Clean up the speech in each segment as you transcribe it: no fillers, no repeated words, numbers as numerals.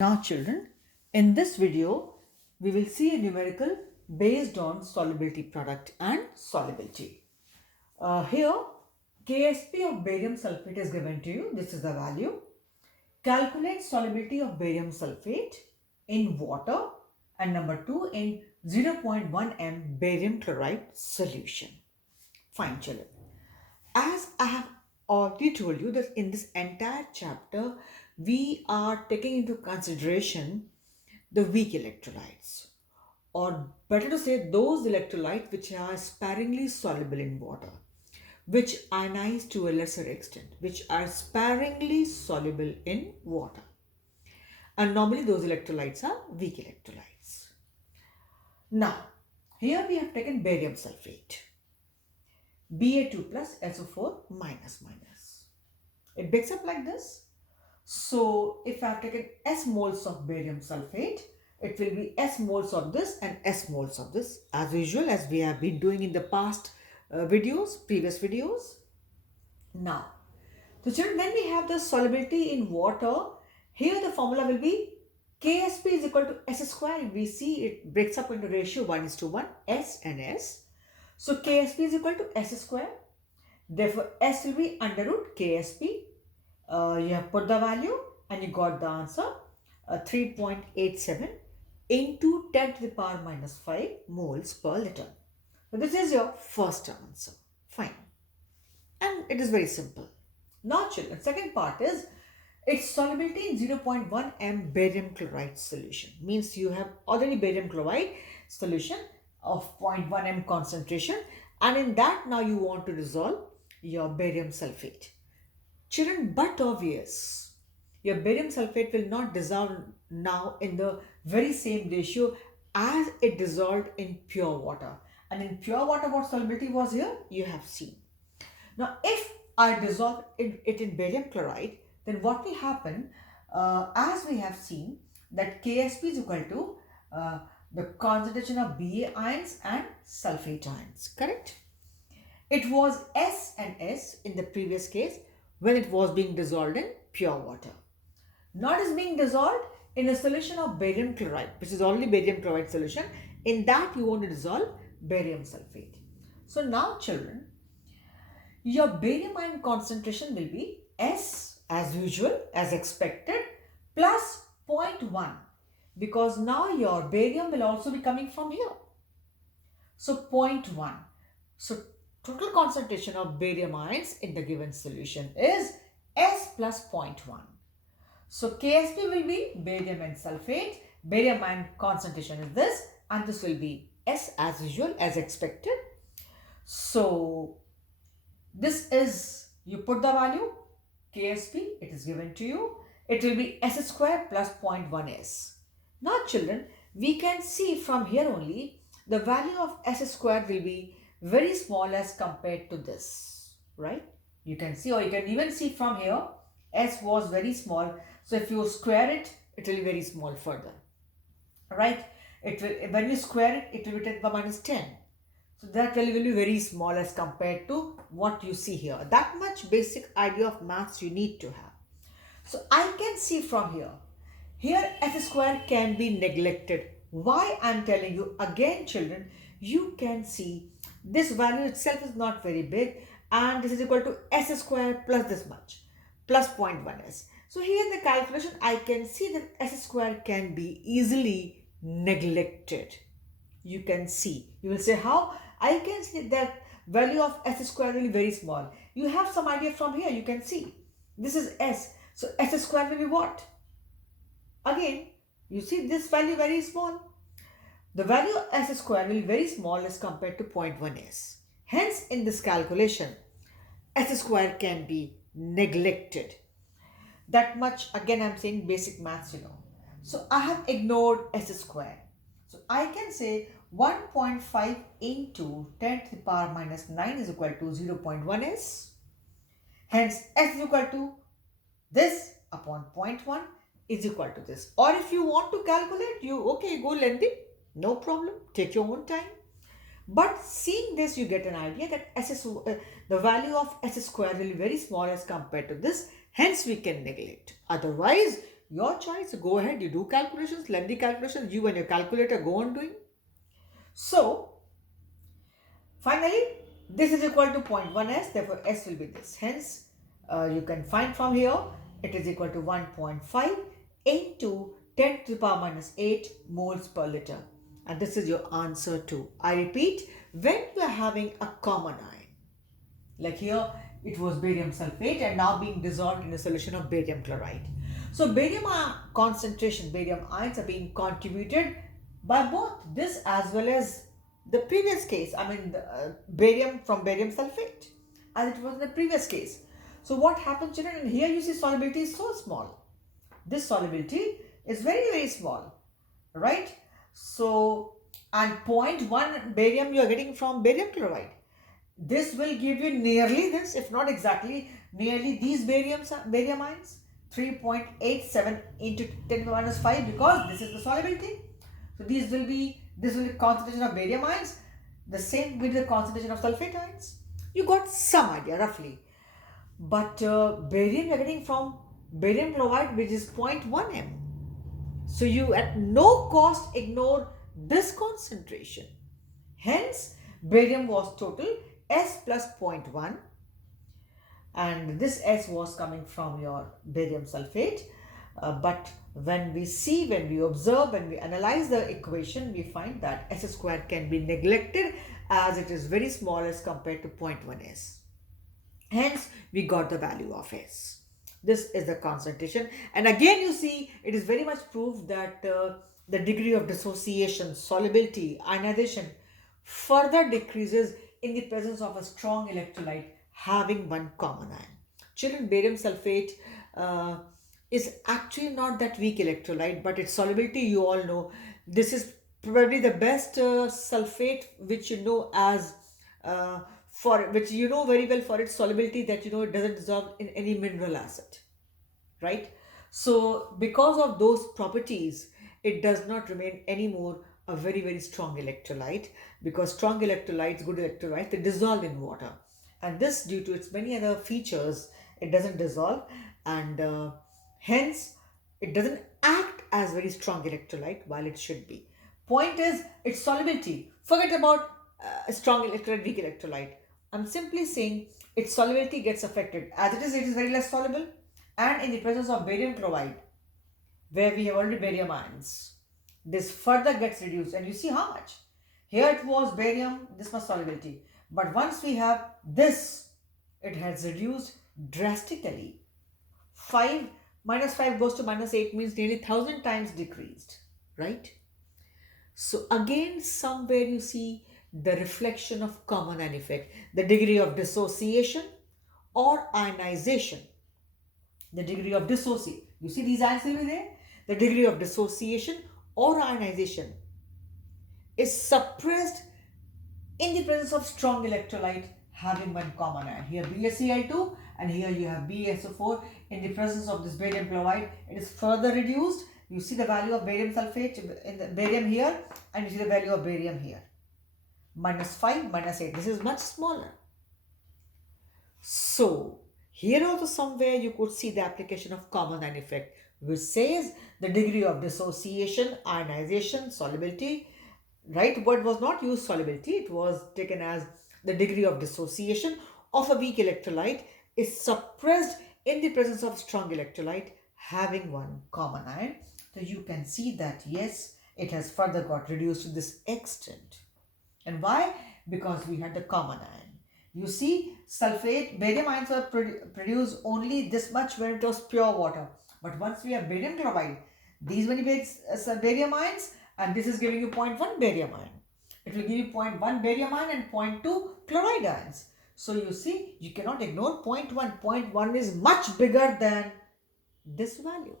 Now children, in this video, we will see a numerical based on solubility product and solubility. Here, Ksp of barium sulfate is given to you. This is the value. Calculate solubility of barium sulfate in water and number 2 in 0.1 m barium chloride solution. Fine children. As I have already told you that in this entire chapter, we are taking into consideration the weak electrolytes, or better to say those electrolytes which are sparingly soluble in water, which ionize to a lesser extent, which are sparingly soluble in water. And normally those electrolytes are weak electrolytes. Now, here we have taken barium sulfate. Ba2 plus SO4 minus minus. It breaks up like this. So if I have taken S moles of barium sulfate, it will be S moles of this and S moles of this, as usual, as we have been doing in the past previous videos. Now, so children, when we have the solubility in water, here the formula will be Ksp is equal to S square. We see it breaks up into ratio 1:1, S and S. So Ksp is equal to S square. Therefore, S will be under root Ksp. You have put the value and you got the answer 3.87 into 10 to the power minus 5 moles per liter. So this is your first answer. Fine. And it is very simple. Now children, second part is its solubility in 0.1 m barium chloride solution. Means you have already barium chloride solution of 0.1 m concentration, and in that now you want to dissolve your barium sulfate. Children, but obvious, your barium sulfate will not dissolve now in the very same ratio as it dissolved in pure water. And in pure water, what solubility was here? You have seen. Now, if I dissolve it in barium chloride, then what will happen, as we have seen, that Ksp is equal to the concentration of Ba ions and sulfate ions, correct? It was S and S in the previous case when it was being dissolved in pure water. Now it is being dissolved in a solution of barium chloride, which is already barium chloride solution. In that you want to dissolve barium sulfate. So now children, your barium ion concentration will be S as usual, as expected, plus 0.1, because now your barium will also be coming from here. So 0.1. So total concentration of barium ions in the given solution is S plus 0.1. So Ksp will be barium and sulfate. Barium ion concentration is this, and this will be S as usual, as expected. So this is, you put the value Ksp, it is given to you. It will be S square plus 0.1 S. Now children, we can see from here only the value of S square will be very small as compared to this, right? You can see, or you can even see from here, S was very small. So if you square it, it will be very small further, right? It will, when you square it, it will be 10 to the minus 10. So that value will be very small as compared to what you see here. That much basic idea of maths you need to have. So I can see from here S square can be neglected. Why I am telling you again children, you can see this value itself is not very big, and this is equal to S square plus this much, plus 0.1 S. So here in the calculation I can see that S square can be easily neglected. You can see, you will say how? I can see that value of S square will be very small. You have some idea from here, you can see this is S. So S square will be what? Again, you see this value very small. The value of S square will be very small as compared to 0.1 S. Hence, in this calculation, S square can be neglected. That much, again, I am saying basic maths, you know. So, I have ignored S square. So, I can say 1.5 into 10 to the power minus 9 is equal to 0.1 S. Hence, S is equal to this upon 0.1 is equal to this. Or if you want to calculate, okay, go lengthy. No problem, take your own time. But seeing this, you get an idea that the value of S square will be very small as compared to this. Hence, we can neglect. Otherwise, Your choice. Go ahead. You do calculations, lengthy calculations. You and your calculator go on doing. So, finally, this is equal to zero point 0.1 s. Therefore, s will be this. Hence, you can find from here it is equal to 1.5 into 10 to the power minus 8 moles per liter. And this is your answer too. I repeat, when you are having a common ion, like here it was barium sulfate and now being dissolved in a solution of barium chloride. So barium concentration, barium ions are being contributed by both this as well as the previous case. I mean the, barium from barium sulfate as it was in the previous case. So what happens, children? And here you see solubility is so small. This solubility is very small, right? So and zero point 0.1 barium you are getting from barium chloride. This will give you nearly this, if not exactly, nearly these barium ions, 3.87 into 10 to the minus 5, because this is the solubility. So this will be concentration of barium ions, the same with the concentration of sulfate ions. You got some idea roughly. But barium you are getting from barium chloride, which is 0.1 m. So you at no cost ignore this concentration. Hence, barium was total S plus 0.1 and this S was coming from your barium sulfate. But when we observe, when we analyze the equation, we find that S square can be neglected as it is very small as compared to 0.1 S. Hence, we got the value of S. This is the concentration. And again, you see, it is very much proved that the degree of dissociation, solubility, ionization further decreases in the presence of a strong electrolyte having one common ion. Children, barium sulfate is actually not that weak electrolyte, but its solubility, you all know, this is probably the best sulfate which you know as for which you know very well for its solubility, that you know it doesn't dissolve in any mineral acid, right? So because of those properties, it does not remain anymore a very strong electrolyte, because strong electrolytes, good electrolytes, they dissolve in water, and this, due to its many other features, it doesn't dissolve, and hence it doesn't act as very strong electrolyte while it should be. Point is its solubility. Forget about strong electrolyte, weak electrolyte. I'm simply saying its solubility gets affected. As it is very less soluble, and in the presence of barium chloride, where we have already barium ions, this further gets reduced. And you see how much? Here it was barium, this much solubility. But once we have this, it has reduced drastically. 5 minus 5 goes to minus 8 means nearly 1000 times decreased, right? So again, somewhere you see the reflection of common ion effect, the degree of dissociation or ionization. The degree of dissociation. You see these ions will be there? The degree of dissociation or ionization is suppressed in the presence of strong electrolyte having one common ion. Here BaCl2 and here you have BaSO4. In the presence of this barium chloride, it is further reduced. You see the value of barium sulfate in the barium here, and you see the value of barium here. Minus 5, minus 8. This is much smaller. So, here also somewhere you could see the application of common ion effect, which says the degree of dissociation, ionization, solubility, right? Word was not used solubility, it was taken as the degree of dissociation of a weak electrolyte is suppressed in the presence of strong electrolyte having one common ion. So you can see that yes, it has further got reduced to this extent. And why? Because we had the common ion. You see, sulfate, barium ions were produced only this much when it was pure water. But once we have barium chloride, these many barium ions, and this is giving you 0.1 barium ion. It will give you 0.1 barium ion and 0.2 chloride ions. So you see, you cannot ignore 0.1. 0.1 is much bigger than this value.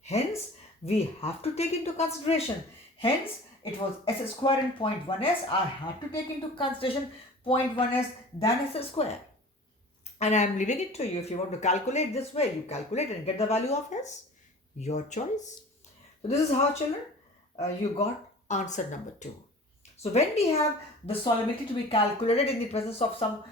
Hence, we have to take into consideration. Hence, it was S square and 0.1 S. I had to take into consideration 0.1 S than S square. And I am leaving it to you. If you want to calculate this way, you calculate and get the value of S. Your choice. So this is how, children, you got answer number 2. So when we have the solubility to be calculated in the presence of some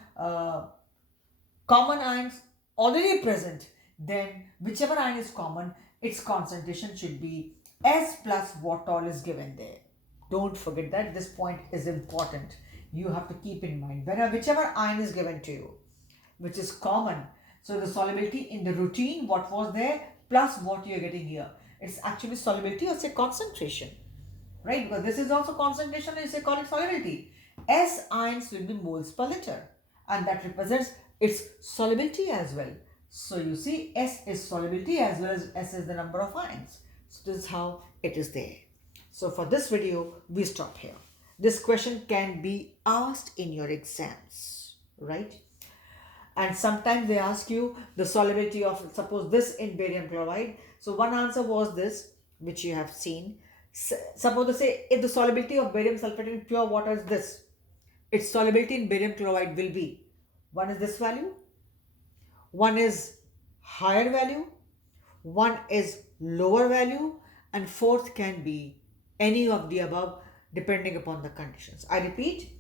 common ions already present, then whichever ion is common, its concentration should be S plus what all is given there. Don't forget that this point is important. You have to keep in mind whichever ion is given to you, which is common. So the solubility in the routine, what was there, plus what you're getting here. It's actually solubility or say concentration, right? Because this is also concentration and you call it solubility. S ions will be moles per liter, and that represents its solubility as well. So you see S is solubility as well as S is the number of ions. So this is how it is there. So for this video, we stop here. This question can be asked in your exams, right? And sometimes they ask you the solubility of, suppose this in barium chloride. So one answer was this, which you have seen. Suppose they say if the solubility of barium sulfate in pure water is this, its solubility in barium chloride will be, one is this value, one is higher value, one is lower value, and fourth can be any of the above depending upon the conditions. I repeat,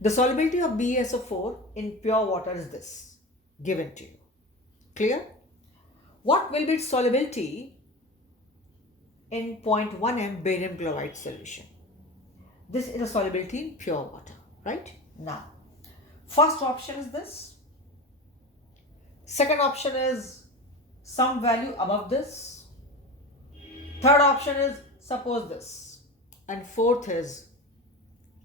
the solubility of BaSO4 in pure water is this, given to you. Clear? What will be its solubility in 0.1 m barium chloride solution? This is a solubility in pure water, right? Now, first option is this. Second option is some value above this. Third option is suppose this. And fourth is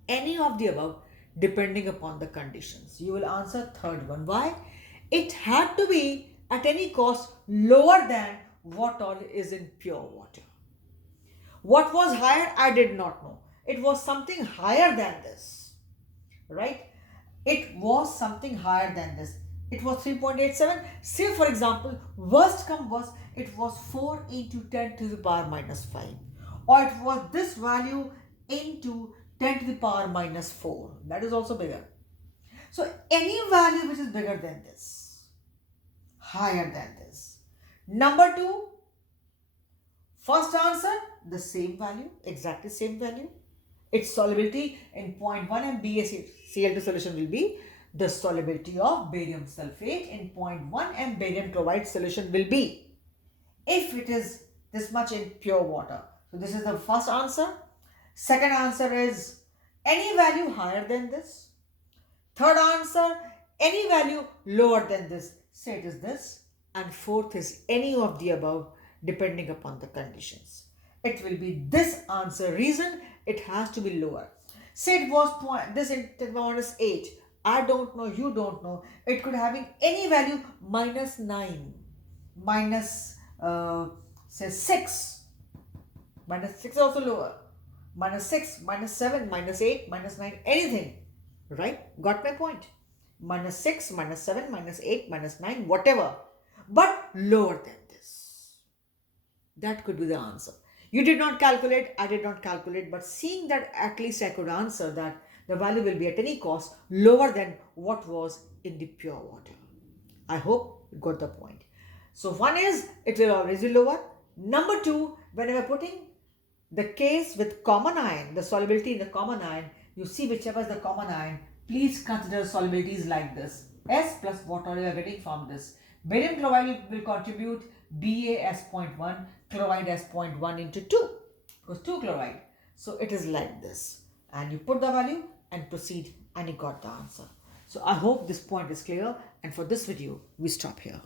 any of the above depending upon the conditions. You will answer third one. Why? It had to be at any cost lower than what all is in pure water. What was higher, I did not know. It was something higher than this, right? It was something higher than this. It was 3.87. Say for example, worst come worst, it was 4 into 10 to the power minus 5. Or it was this value into 10 to the power minus 4. That is also bigger. So any value which is bigger than this, higher than this. Number 2, first answer, the same value, exactly same value. Its solubility in 0.1 m BaCl2 solution will be the solubility of barium sulfate in 0.1 m barium chloride solution will be, if it is this much in pure water. So this is the first answer. Second answer is any value higher than this. Third answer, any value lower than this. Say it is this. And fourth is any of the above depending upon the conditions. It will be this answer. Reason, it has to be lower. Say it was this in 10 minus 8. I don't know, you don't know. It could have any value minus 9, minus say 6. Minus 6 is also lower. Minus 6, minus 7, minus 8, minus 9, anything. Right? Got my point? Minus 6, minus 7, minus 8, minus 9, whatever. But lower than this. That could be the answer. You did not calculate, I did not calculate, but seeing that at least I could answer that the value will be at any cost lower than what was in the pure water. I hope you got the point. So one is, it will always be lower. Number 2, whenever putting the case with common ion, the solubility in the common ion, you see whichever is the common ion, please consider solubilities like this. S plus what all you are getting from this. Barium chloride will contribute Ba as 0.1, chloride as 0.1 into 2, because 2 chloride. So it is like this. And you put the value and proceed and you got the answer. So I hope this point is clear, and for this video, we stop here.